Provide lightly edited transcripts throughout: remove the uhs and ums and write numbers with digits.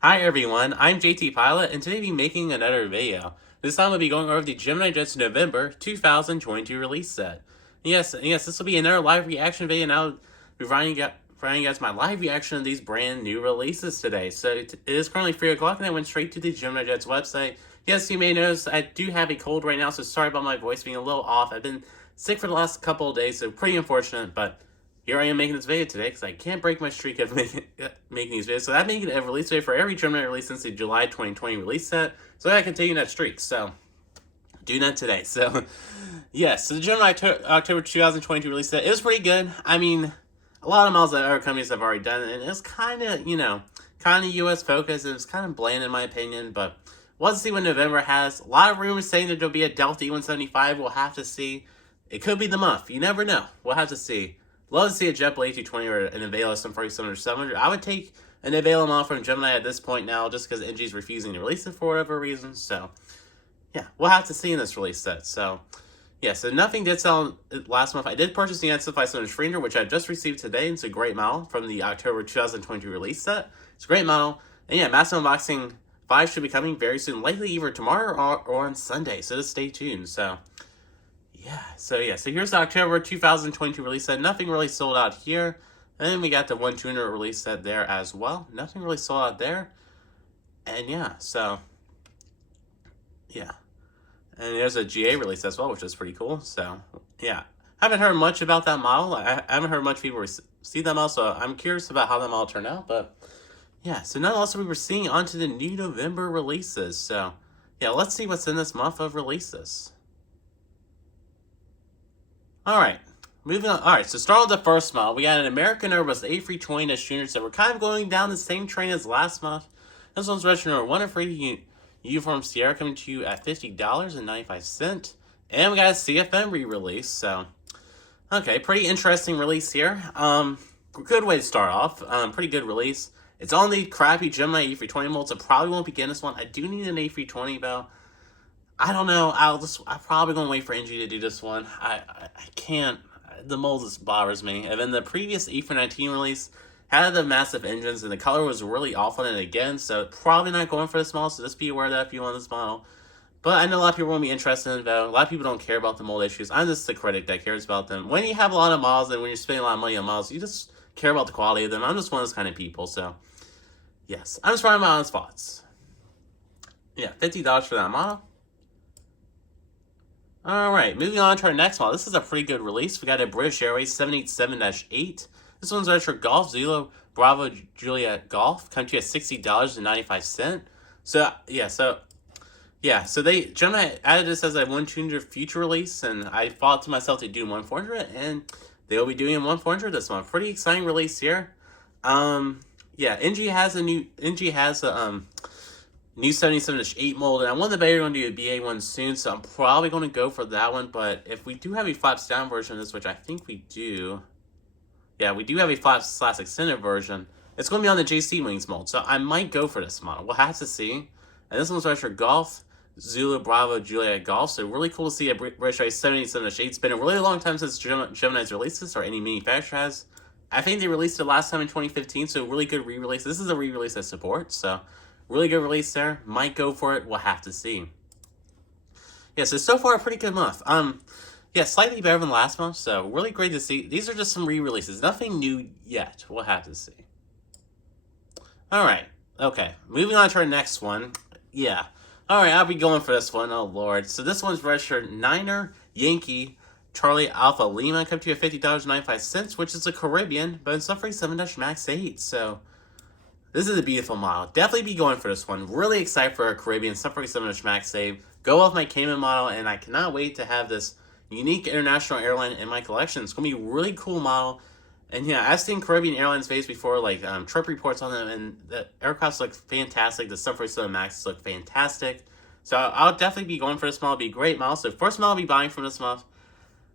Hi everyone, I'm JT Pilot, and today we'll be making another video. This time we'll be going over the Gemini Jets November 2022 release set. Yes, this will be another live reaction video, and I'll be providing you guys my live reaction of these brand new releases today. So it is currently 3 o'clock, and I went straight to the Gemini Jets website. Yes, you may notice I do have a cold right now, so sorry about my voice being a little off. I've been sick for the last couple of days, so pretty unfortunate, but here I am making this video today because I can't break my streak of making these videos. So I'm making a release video for every Gemini release since the July 2020 release set. So I continue that streak. So do that today. So yes, so the Gemini October 2022 release set, it was pretty good. I mean, a lot of models that other companies have already done, and it's kind of, kind of US focused. It was kind of bland in my opinion, but we'll see what November has. A lot of rumors saying that there'll be a Delta E175. We'll have to see. It could be the month. You never know. We'll have to see. Love to see a JetBlue A220 or an Avalo 747 or 700. I would take an Avalo model from Gemini at this point now just because NG's refusing to release it for whatever reason. So, yeah, we'll have to see in this release set. So, yeah, so nothing did sell last month. I did purchase the Ansel 500 Stranger, which I just received today. It's a great model from the October 2022 release set. It's a great model. And yeah, Massive Unboxing 5 should be coming very soon, likely either tomorrow or on Sunday. So just stay tuned. So so here's the October 2022 release set. Nothing really sold out here. And then we got the 1-200 release set there as well. Nothing really sold out there. And yeah. And there's a GA release as well, which is pretty cool. So yeah. Haven't heard much about that model. I haven't heard much people see that model, so I'm curious about how that model turned out. But yeah, so nonetheless, we were seeing onto the new November releases. So yeah, let's see what's in this month of releases. Alright, moving on. Alright, so start with the first model. We got an American Airbus A320 Juniors that we're kind of going down the same train as last month. This one's registered number 103 Uniform Sierra, coming to you at $50.95. And we got a CFM re-release, so okay, pretty interesting release here. Good way to start off. Pretty good release. It's on the crappy Gemini A320 mold, so probably won't be getting this one. I do need an A320 though. I don't know. I'm probably gonna wait for NG to do this one. I can't. The mold just bothers me. And then the previous E419 release had the massive engines, and the color was really off on it again. So probably not going for this model. So just be aware of that if you want this model. But I know a lot of people won't be interested in it, though. A lot of people don't care about the mold issues. I'm just the critic that cares about them. When you have a lot of models and when you're spending a lot of money on models, you just care about the quality of them. I'm just one of those kind of people. So yes, I'm just writing my honest thoughts. Yeah, $50 for that model. Alright, moving on to our next model. This is a pretty good release. We got a British Airways 787-8. This one's registered Golf Zulu Bravo Juliet Golf. Come to you at $60.95. So Gemini added this as a 1-200 future release, and I thought to myself to do 1-400, and they'll be doing 1-400 this month. Pretty exciting release here. NG has a new 77-8 mold, and I want the better going to do a BA1 soon, so I'm probably going to go for that one. But if we do have a flaps down version of this, which I think we do, yeah, we do have a flaps/extended version, it's going to be on the JC Wings mold, so I might go for this model. We'll have to see. And this one's registered Golf Zulu Bravo Juliet Golf, so really cool to see a British Airways 787-8. It's been a really long time since Gemini's released this, or any manufacturer has. I think they released it last time in 2015, so really good re-release. This is a re-release I support, so really good release there. Might go for it. We'll have to see. Yeah, so far a pretty good month. Yeah, slightly better than last month, so really great to see. These are just some re-releases. Nothing new yet. We'll have to see. Alright. Okay. Moving on to our next one. Yeah. Alright, I'll be going for this one. Oh, Lord. So this one's registered Niner Yankee Charlie Alpha Lima. Come to you at $50.95, which is a Caribbean, but it's suffering 7-Max 8, so this is a beautiful model. Definitely be going for this one. Really excited for a Caribbean 747 Max save. Go off my Cayman model, and I cannot wait to have this unique international airline in my collection. It's going to be a really cool model. And yeah, I've seen Caribbean Airlines face before, like trip reports on them, and the aircrafts look fantastic. The 747 Maxes look fantastic. So I'll definitely be going for this model. It'll be a great model. So first model I'll be buying from this month.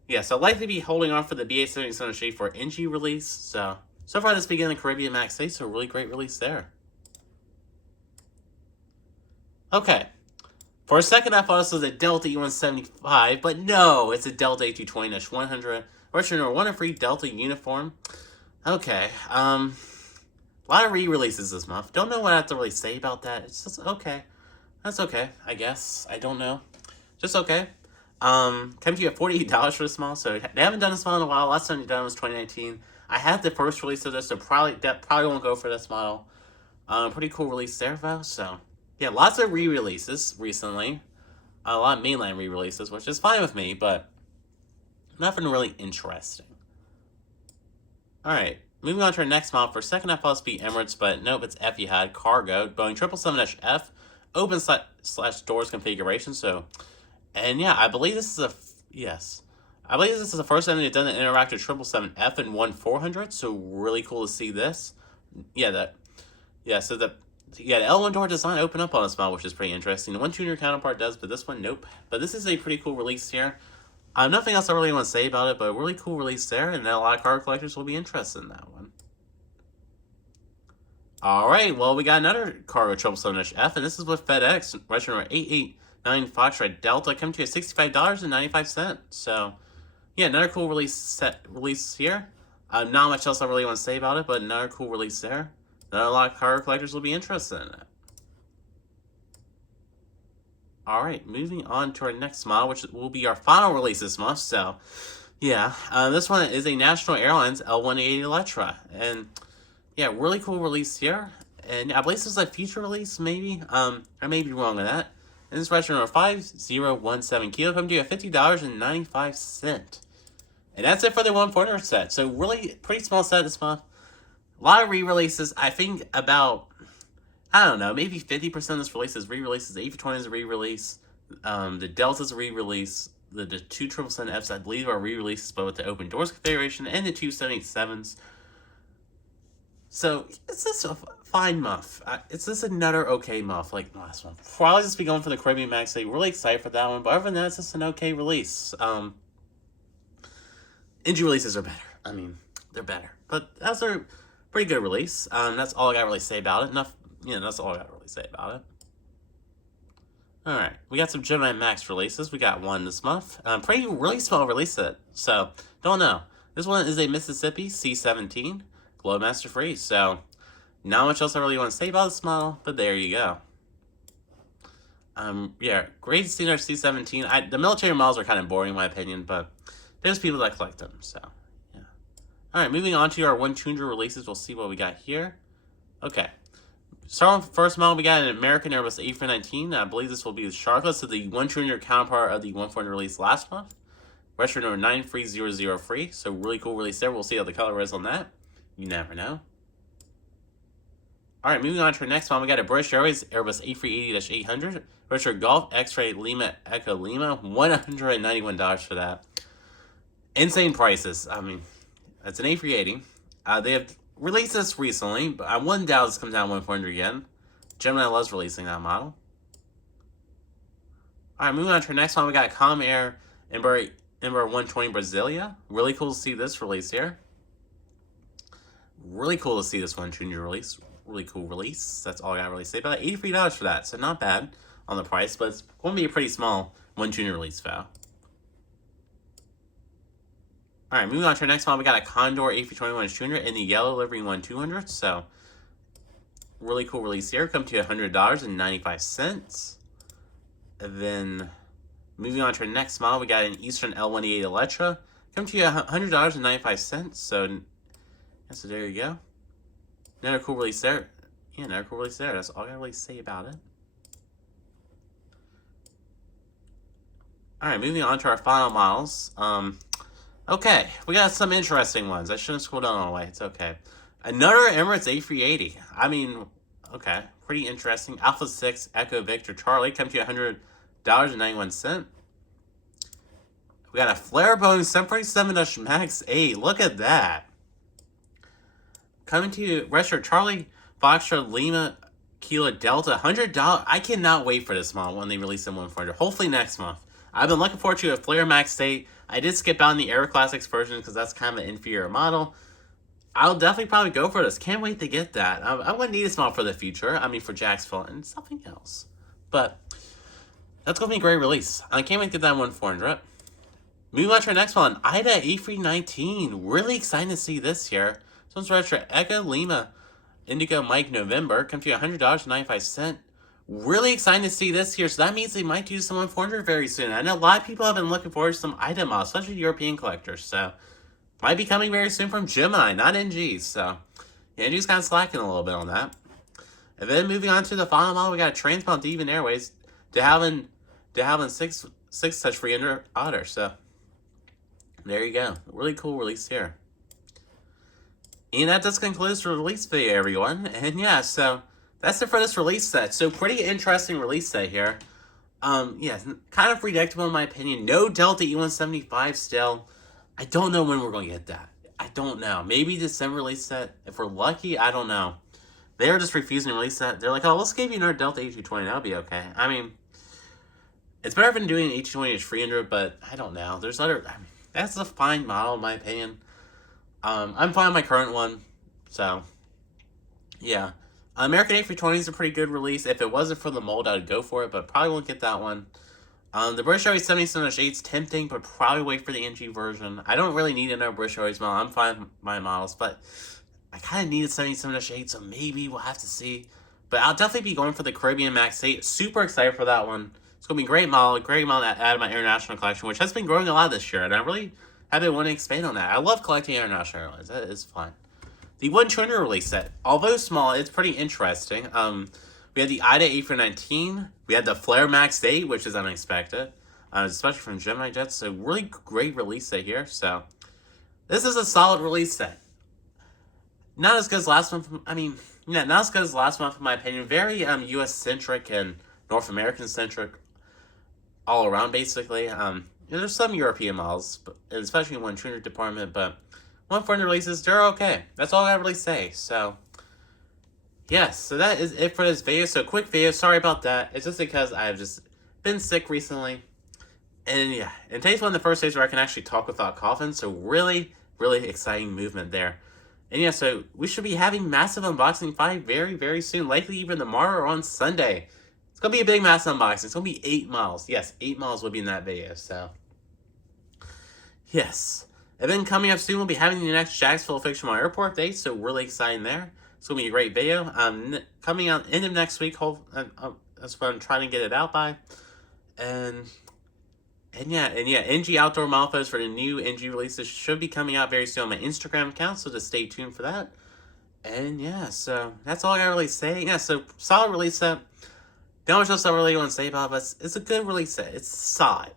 Yeah, so I'll likely be holding on for the BA77 Shade for NG release. So far, this began the Caribbean Max 8, so a really great release there. Okay. For a second, I thought this was a Delta E175, but no, it's a Delta A220-100. Original 103 Delta uniform. Okay. A lot of re-releases this month. Don't know what I have to really say about that. It's just okay. That's okay, I guess. I don't know. Just okay. Came to you at $48 for this model, so they haven't done this model in a while. Last time they done it was 2019. I had the first release of this, so probably won't go for this model. Pretty cool release there, though. So yeah, lots of re-releases recently. A lot of mainline re-releases, which is fine with me, but nothing really interesting. Alright, moving on to our next model. For a second I thought it would be Emirates, but nope, it's Etihad Cargo. Boeing 777-F, open slash doors configuration, so... And yeah, I believe this is I believe this is the first time they've done an interactive 777F in 1-400, so really cool to see this. The L1 door does not open up on this model, which is pretty interesting. The 1-200 counterpart does, but this one, nope. But this is a pretty cool release here. Nothing else I really want to say about it, but a really cool release there, and a lot of cargo collectors will be interested in that one. Alright, well, we got another cargo 777F, and this is with FedEx, registration number 889 Foxtrot Delta, coming to you at $65.95. So, yeah, another cool release here. Not much else I really want to say about it, but another cool release there. A lot of cargo collectors will be interested in it. Alright, moving on to our next model, which will be our final release this month. So, yeah, this one is a National Airlines L180 Electra. And, yeah, really cool release here. And I believe this is a future release, maybe. I may be wrong on that. And this is registration number 5017 Kilo, coming to you at $50.95. And that's it for the 1-400 set. So, really pretty small set this month. A lot of re-releases. I think about, I don't know, maybe 50% of this release is re-releases. The A320 is a re-release. The Delta's a re-release. The 2 777Fs, I believe, are re-releases, but with the open doors configuration, and the 2 787s. So, it's just a fine month. It's just another okay month, like last month. Probably just be going for the Caribbean Max 8. Really excited for that one, but other than that, it's just an okay release. NG releases are better. I mean, they're better. But that's a pretty good release. That's all I got to really say about it. That's all I got to really say about it. Alright, we got some Gemini Max releases. We got one this month. Really small release set. So, don't know. This one is a Mississippi C-17 Globemaster Free. So, not much else I really want to say about this model, but there you go. Yeah, great to see our C-17. The military models are kind of boring in my opinion, but there's people that collect them, so, yeah. Alright, moving on to our 1-200 releases, we'll see what we got here. Okay. Starting with the first model, we got an American Airbus A319. I believe this will be the Sharkless, so the 1-200 counterpart of the 1-400 release last month. Registration number 93003, so really cool release there. We'll see how the color is on that. You never know. Alright, moving on to our next one, we got a British Airways Airbus A380-800. Registered Golf X-Ray Lima Echo Lima, $191 for that. Insane prices. I mean, it's an A380. They have released this recently, but I wouldn't doubt this comes out 1-400 again. Gemini loves releasing that model. Alright, moving on to our next one, we got a Comair Embraer 120 Brasilia. Really cool to see this release here. Really cool to see this 1-200 release. Really cool release. That's all I gotta really say about it. $83 for that, so not bad on the price, but it's going to be a pretty small 1-200 release though. Alright, moving on to our next one, we got a Condor A321-200 in the yellow livery 1-200. So, really cool release here. Come to $100.95. And then, moving on to our next model, we got an Eastern L188 Electra. Come to you $100.95. So there you go. Another cool release there. Yeah, another cool release there. That's all I gotta really say about it. Alright, moving on to our final models. Okay, we got some interesting ones. I shouldn't scroll down all the way. It's okay. Another Emirates A380. I mean, okay, pretty interesting. Alpha 6 Echo Victor Charlie. Come to you $100.91. We got a Flare Boeing 747 Max 8. Look at that. Coming to you, registered Charlie Foxtrot Lima Kilo Delta, $100. I cannot wait for this model when they release them 1-400. Hopefully next month. I've been looking forward to a Flare Max 8. I did skip out on the Aero Classics version because that's kind of an inferior model. I'll definitely probably go for this. Can't wait to get that. I wouldn't need this model for the future. I mean, for Jacksonville and something else. But that's going to be a great release. I can't wait to get that 1-400. Moving on to our next one. IDA A319. Really excited to see this here. This one's registered Echo Lima Indigo Mike November. Come to you $100.95. Really excited to see this here. So that means they might do some on 400 very soon. I know a lot of people have been looking forward to some item models, especially European collectors. So might be coming very soon from Gemini, not NG. So yeah, NG's kind of slacking a little bit on that. And then moving on to the final model, we got a Transplant Devon Airways to having six touch free under Otter. So there you go. Really cool release here. And that does conclude this release video, everyone. And yeah, so that's it for this release set. So pretty interesting release set here. Yeah, kind of predictable in my opinion. No Delta E175 still. I don't know when we're going to get that. I don't know. Maybe December release set. If we're lucky, I don't know. They're just refusing to release that. They're like, oh, let's give you another Delta A220. That'll be okay. I mean, it's better than doing an A220-300, but I don't know. There's other... I mean, that's a fine model, in my opinion. I'm fine with my current one. So, yeah. American A320 is a pretty good release. If it wasn't for the mold, I'd go for it, but probably won't get that one. The British Airways 77-8 is tempting, but probably wait for the NG version. I don't really need another British Airways model. I'm fine with my models, but I kind of need a 77-8, so maybe we'll have to see. But I'll definitely be going for the Caribbean Max 8. Super excited for that one. It's going to be a great model to add to my international collection, which has been growing a lot this year, and I really have been wanting to expand on that. I love collecting international airlines. That is fun. The 1 release set, although small, it's pretty interesting. We had the IDA A319. We had the Flare Max 8, which is unexpected, especially from Gemini Jets. So really great release set here. So this is a solid release set. Not as good as last month. I mean, yeah, not as good as last month in my opinion. Very U.S. centric and North American centric, all around basically. There's some European models, especially in 1 department, but 1 foreign releases, they're okay. That's all I really say. So yes, so that is it for this video. So quick video, sorry about that. It's just because I've just been sick recently. And yeah, and today's one of the first days where I can actually talk without coughing. So really, really exciting movement there. And yeah, so we should be having massive unboxing 5 very, very soon. Likely even tomorrow or on Sunday. It's going to be a big massive unboxing. It's going to be 8 models. Yes, 8 models will be in that video. So yes. And then coming up soon, we'll be having the next Jacksonville Fictional Airport date. So really exciting there. It's going to be a great video. Coming out end of next week. That's what I'm trying to get it out by. And yeah, NG outdoor model photos for the new NG releases should be coming out very soon on my Instagram account, so just stay tuned for that. And yeah, so that's all I gotta really say. Yeah, so solid release set. Not much else I really want to say about it, but it's a good release set. It's solid.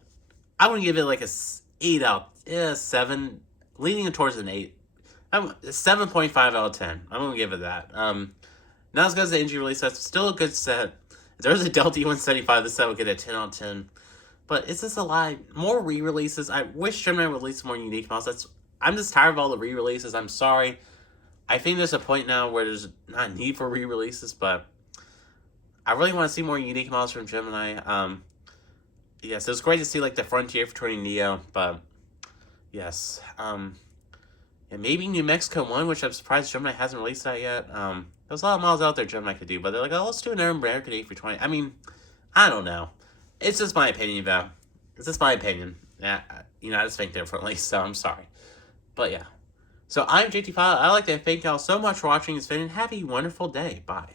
I would give it like a 7, leaning towards an 8. 7.5 out of 10. I'm gonna give it that. Not as good as the NG release set. Still a good set. If there's a Delta E175, this set would get a 10 out of 10. But it's just a lot more re-releases. I wish Gemini would release more unique models. I'm just tired of all the re-releases. I'm sorry. I think there's a point now where there's not a need for re-releases, but I really want to see more unique models from Gemini. Yes, it was great to see like the Frontier for 20 Neo, but yes. And maybe New Mexico 1, which I'm surprised Gemini hasn't released that yet. There's a lot of models out there Gemini could do, but they're like, oh, let's do an American A320. I mean, I don't know. It's just my opinion, though. It's just my opinion. Yeah, I just think differently, so I'm sorry. But yeah. So I'm JT Pilot. I'd like to thank y'all so much for watching this video, and have a wonderful day. Bye.